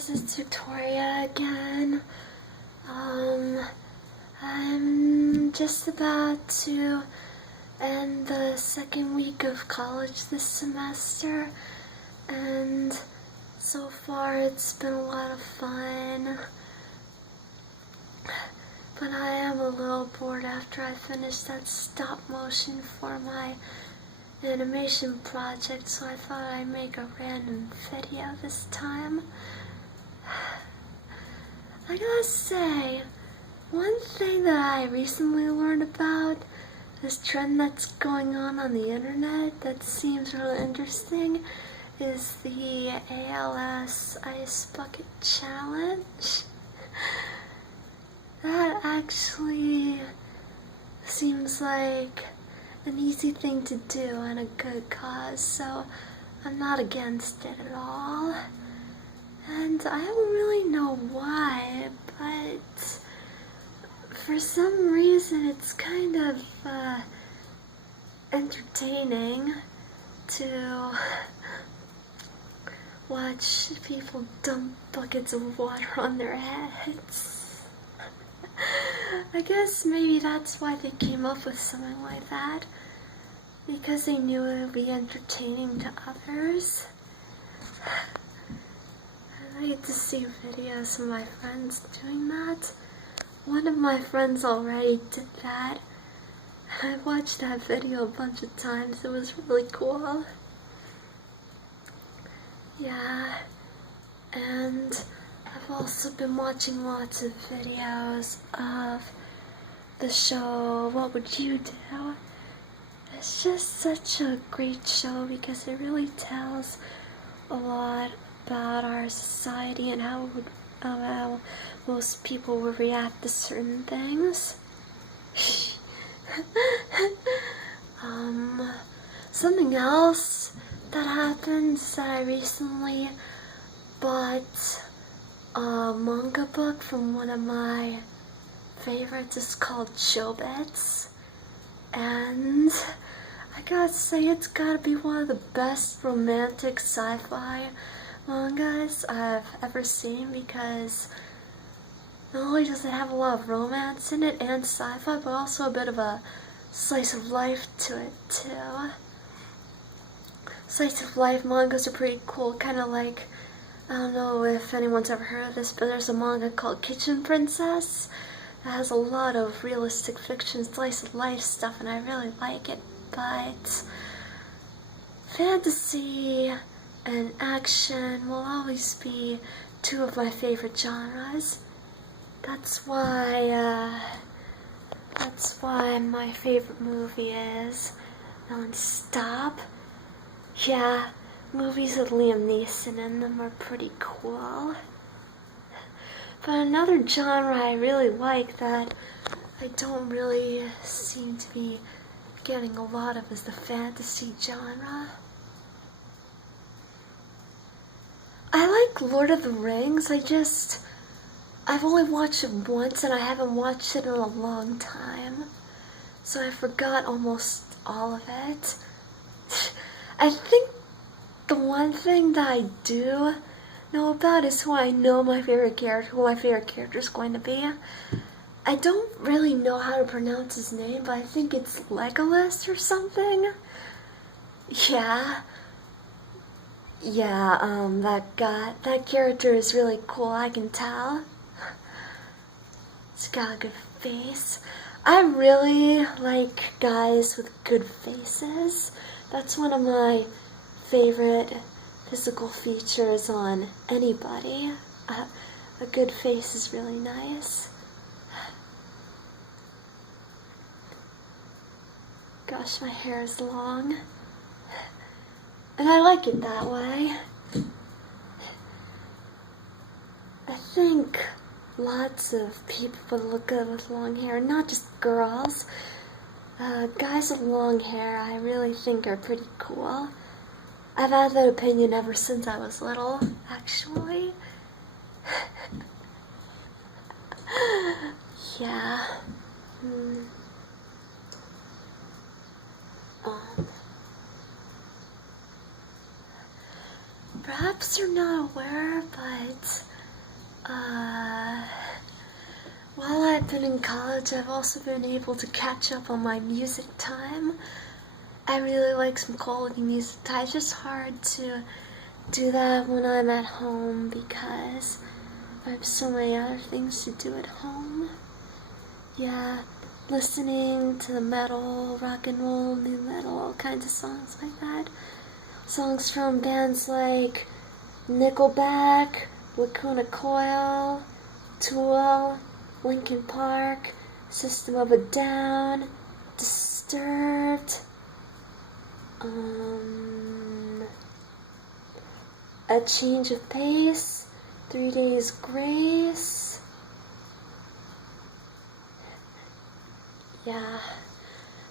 guys, it's Victoria again. I'm just about to end the second week of college this semester, and so far it's been a lot of fun. But I am a little bored after I finished that stop motion for my animation project, so I thought I'd make a random video this time. I gotta say, one thing that I recently learned about this trend that's going on the internet that seems really interesting is the ALS Ice Bucket Challenge. That actually seems like an easy thing to do and a good cause, so I'm not against it at all. And I don't really know why, but for some reason it's kind of entertaining to watch people dump buckets of water on their heads. I guess maybe that's why they came up with something like that, because they knew it would be entertaining to others. I get to see videos of my friends doing that. One of my friends already did that. I watched that video a bunch of times. It was really cool. Yeah, and I've also been watching lots of videos of the show What Would You Do? It's just such a great show because it really tells a lot about our society and how most people would react to certain things. Something else that happened is that I recently bought a manga book from one of my favorites. It's called Chobits, and I gotta say it's gotta be one of the best romantic sci-fi mangas I've ever seen, because not only does it have a lot of romance in it and sci-fi, but also a bit of a slice of life to it too. Slice of life mangas are pretty cool, kind of like, I don't know if anyone's ever heard of this, but there's a manga called Kitchen Princess that has a lot of realistic fiction, slice of life stuff, and I really like it. But fantasy and action will always be two of my favorite genres. That's why my favorite movie is Non-Stop. Yeah, movies with Liam Neeson in them are pretty cool. But another genre I really like that I don't really seem to be getting a lot of is the fantasy genre. I like Lord of the Rings. I've only watched it once and I haven't watched it in a long time, so I forgot almost all of it. I think the one thing that I do know about is who my favorite character is going to be. I don't really know how to pronounce his name, but I think it's Legolas or something. Yeah, that character is really cool, I can tell. He's got a good face. I really like guys with good faces. That's one of my favorite physical features on anybody. A good face is really nice. Gosh, my hair is long, and I like it that way. I think lots of people look good with long hair, not just girls. Guys with long hair I really think are pretty cool. I've had that opinion ever since I was little, actually. Yeah. Perhaps you're not aware, but Uh, while I've been in college, I've also been able to catch up on my music time. I really like some quality music time. It's just hard to do that when I'm at home because I have so many other things to do at home. Yeah, listening to the metal, rock and roll, new metal, all kinds of songs like that. Songs from bands like Nickelback, Lacuna Coil, Tool, Linkin Park, System of a Down, Disturbed, A Change of Pace, 3 Days Grace. Yeah,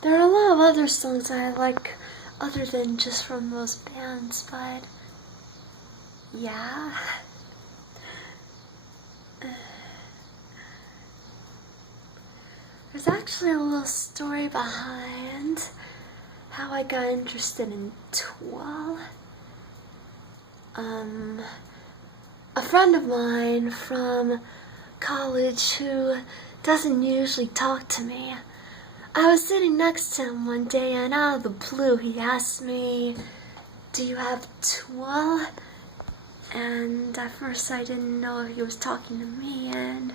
there are a lot of other songs I like other than just from those bands, but yeah. There's actually a little story behind how I got interested in Tool. A friend of mine from college who doesn't usually talk to me, I was sitting next to him one day and out of the blue he asked me, "Do you have Tool?" And at first I didn't know if he was talking to me, and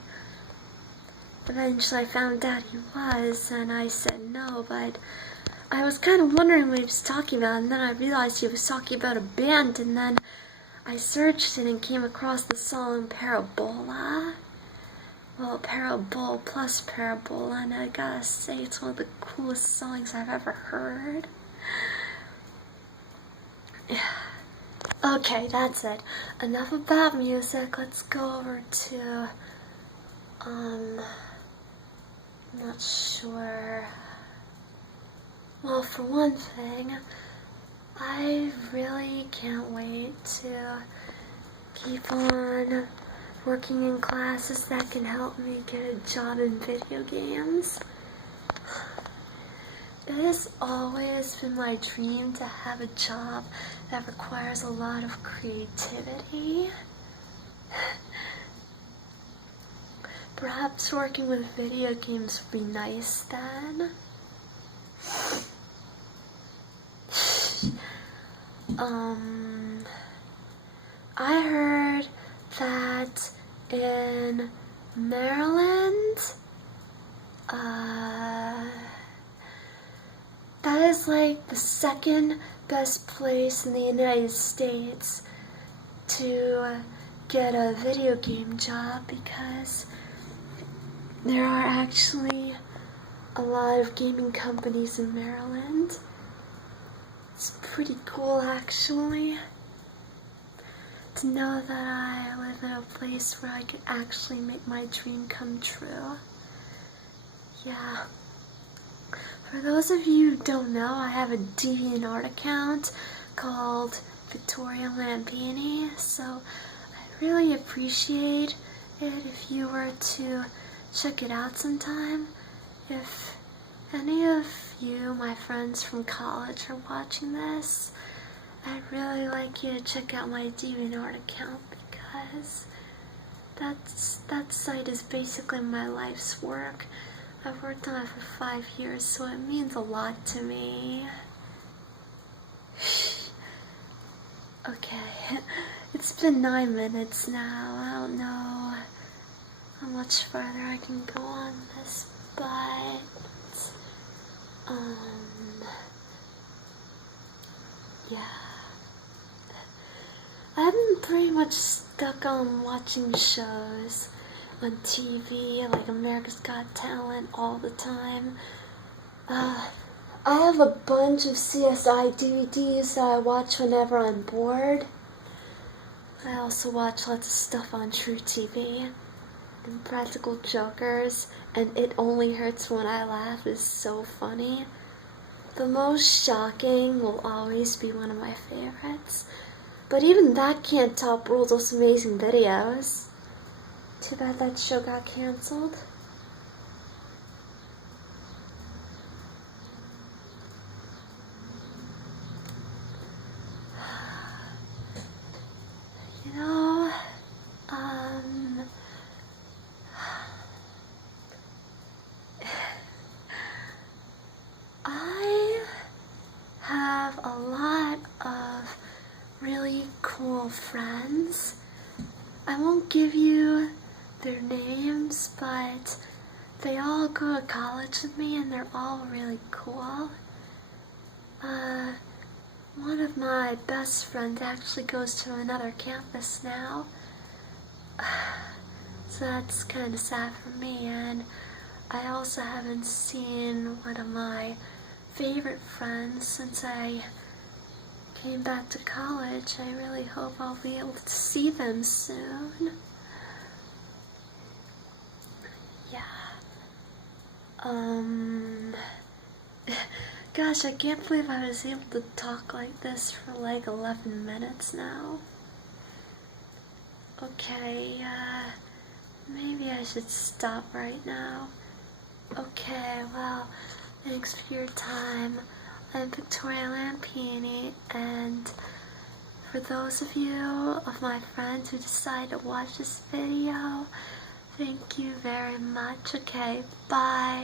eventually I found out he was, and I said no, but I was kind of wondering what he was talking about, and then I realized he was talking about a band, and then I searched it and came across the song Parabola. Well, Parabol plus Parabola, and I gotta say it's one of the coolest songs I've ever heard. Yeah. Okay, that's it. Enough about music. Let's go over to, I'm not sure. Well, for one thing, I really can't wait to keep on working in classes that can help me get a job in video games. It has always been my dream to have a job that requires a lot of creativity. Perhaps working with video games would be nice then. I heard that in Maryland, that is like the second best place in the United States to get a video game job because there are actually a lot of gaming companies in Maryland. It's pretty cool actually to know that I live in a place where I could actually make my dream come true. Yeah. For those of you who don't know, I have a DeviantArt account called Victoria Lampini, so I'd really appreciate it if you were to check it out sometime. If any of you, my friends from college, are watching this, I'd really like you to check out my DeviantArt account because that site is basically my life's work. I've worked on it for 5 years, so it means a lot to me. Okay, it's been 9 minutes now. I don't know how much further I can go on this, but yeah. I've been pretty much stuck on watching shows on TV, like America's Got Talent, all the time. I have a bunch of CSI DVDs that I watch whenever I'm bored. I also watch lots of stuff on True TV. Impractical Jokers, and It Only Hurts When I Laugh is so funny. The Most Shocking will always be one of my favorites. But even that can't top World's Amazing Videos. Too bad that show got canceled. You know, cool friends. I won't give you their names, but they all go to college with me and they're all really cool. One of my best friends actually goes to another campus now. So that's kind of sad for me, and I also haven't seen one of my favorite friends since I came back to college. I really hope I'll be able to see them soon. Yeah. Gosh, I can't believe I was able to talk like this for like 11 minutes now. Okay, maybe I should stop right now. Okay, well, thanks for your time. I'm Victoria Lampini, and for those of you of my friends who decide to watch this video, thank you very much. Okay, bye.